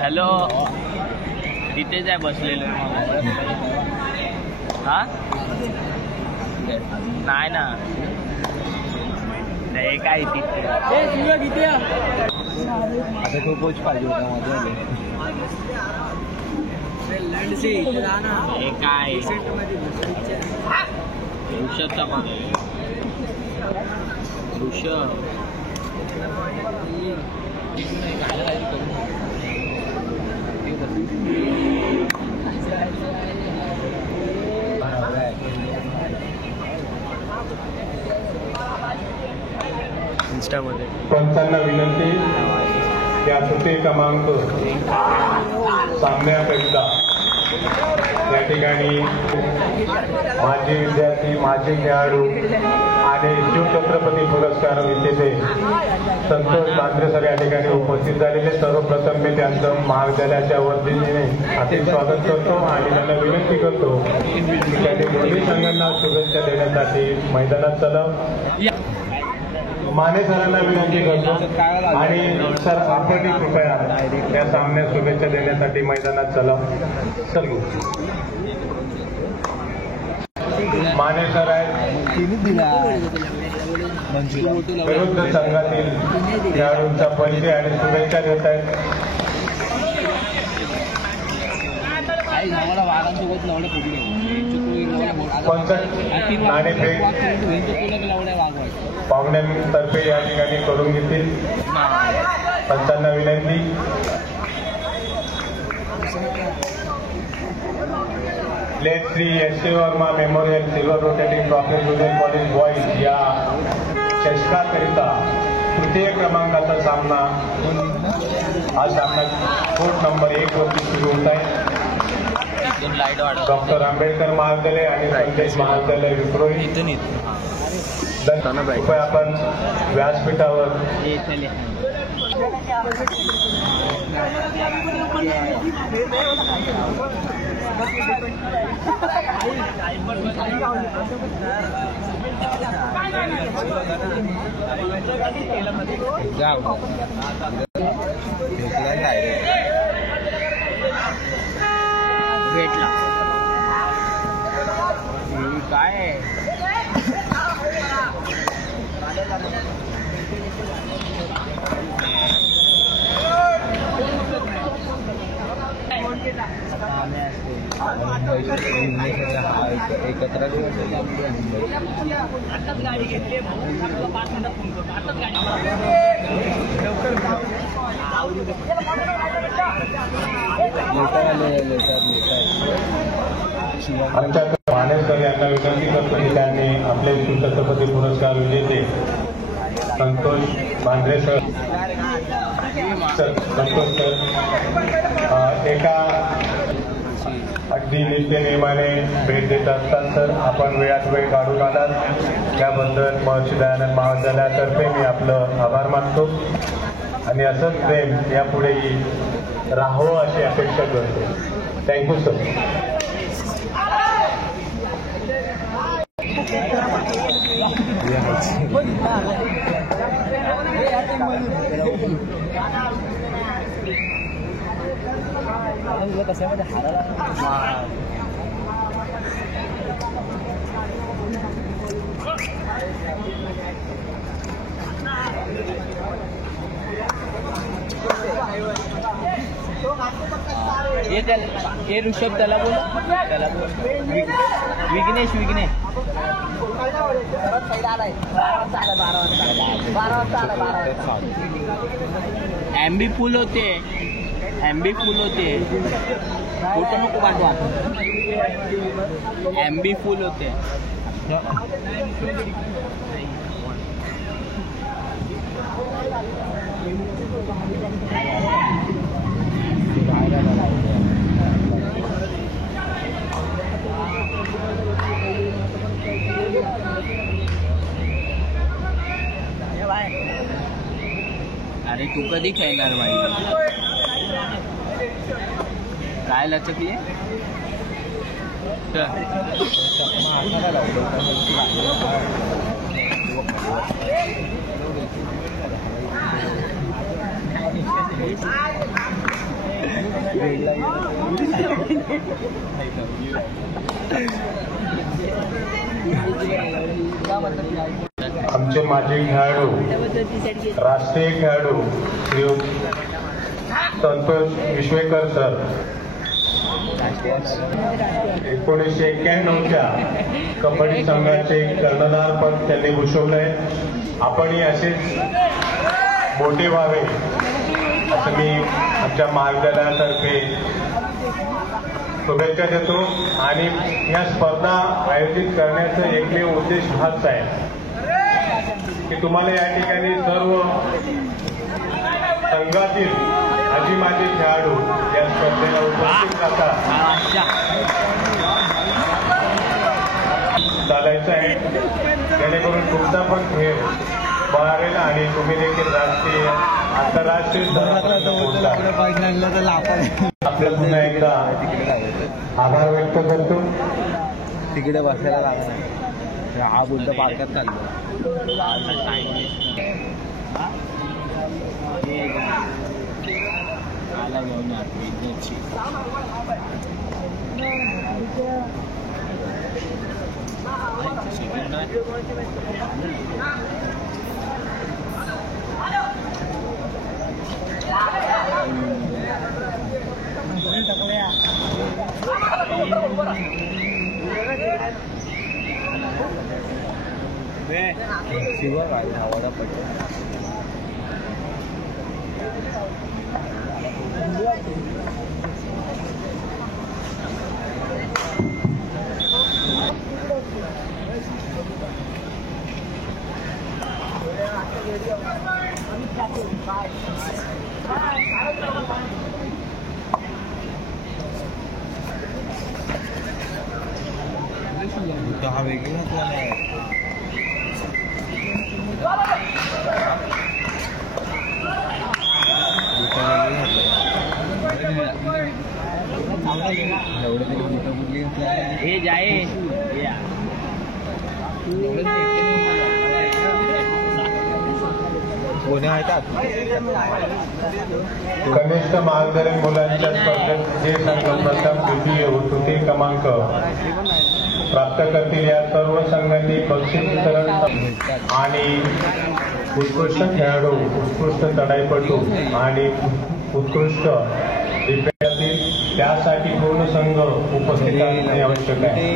Hello, तिथेच आहे बसलेलो. हा नाही ना, नाही काय तिथे आता तो कोच पाहिजे होता माझ्या. काय ऋषभचा ऋषभ इंस्टामध्ये पंचांना विनंती, या तृतीय क्रमांक सामन्याकरिता या ठिकाणी माजी विद्यार्थी, माजी खेळाडू आणि शिवछत्रपती पुरस्कार विजेते संतोष बांद्रे सर या ठिकाणी उपस्थित झालेले. सर्वप्रथम मी त्यांचं महाविद्यालयाच्या वतीने हार्दिक स्वागत करतो आणि त्यांना विनंती करतो की त्यांनी दोन्ही संघांना शुभेच्छा देण्यासाठी मैदानात चला. माने सरांना विनंती करतो आणि सर आपणही कृपया या सामन्यात शुभेच्छा देण्यासाठी मैदानात चला. चल माने सर आहेत, विरुद्ध संघातील खेळाडूंचा परिचय आणि शुभेच्छा देत आहेत. नाणेफेक पाहुण्यांतर्फे या ठिकाणी करून घेतील. पंचांना विनंती, late Shri S C Verma memorial silver rotating trophy junior college boys या चषकाकरिता तृतीय क्रमांकाचा सामना, हा सामना कोर्ट नंबर 1 वरती सुरू होत आहे. डॉक्टर आंबेडकर महाविद्यालय आणि संदेश महाविद्यालय विक्रोळी. कृपया आपण व्यासपीठावर भेटला काय एकत्र गाडी घेतली. 5 मिनिटात फोन करतो. आताच गाडी मानेसकर यांना विनंती करतो की त्यांनी आपले शिवछत्रपती पुरस्कार विजेते संतोष बांद्रे सर एका अगदी नित्य नियमाने भेट देत असतात. तर आपण वेळात वेळ काढून आलात त्याबद्दल महर्षी दयानंद महाविद्यालयातर्फे मी आपलं आभार मानतो आणि असंच प्रेम यापुढेही राहावं अशी अपेक्षा करतो. Thank you sir. ये ऋषभ त्याला बोल, विघ्नेश एमबी फुल होते, फोटो नको पाठवा. एमबी फुल होते. अरे तू कधी खेळणार भाई? काय लचकली आमचे माजी खेळाडू राष्ट्रीय खेळाडू श्री संतोष विश्वेकर सर 1991च्या कबड्डी संघाचे कर्णधार पद त्यांनी भूषवलंय. आपणही असेच मोठे व्हावे असं मी आमच्या महाविद्यालयातर्फे शुभेच्छा देतो. आणि या स्पर्धा आयोजित करण्याचा एकमेव उद्देश हाच आहे की तुम्हाला या ठिकाणी सर्व संघातील आजी माजी खेळाडू या स्पर्धेला उपस्थित राहतात चालायचं आहे, जेणेकरून तुमचा पण खेळ वाढेल आणि तुम्ही देखील राष्ट्रीय आंतरराष्ट्रीय आपलं पुन्हा एकदा आभार व्यक्त करतो. तिकडे बसायला लागला हा बोलतो पार्कात चाललो. आला घेऊन शिवा काय आवाजा पडतो. हा वेगळा प्लॅन आहे. हे जाए कनिष्ठ मार्गदर्शक मुलांच्या स्पर्धेत जे संघ प्रथम द्वितीय व तृतीय क्रमांक प्राप्त करतील या सर्व संघांनी बक्षीस वितरण आणि उत्कृष्ट खेळाडू, उत्कृष्ट चढाईपटू आणि उत्कृष्ट दिव्यांगातील त्यासाठी पूर्ण संघ उपस्थित असणे आवश्यक आहे.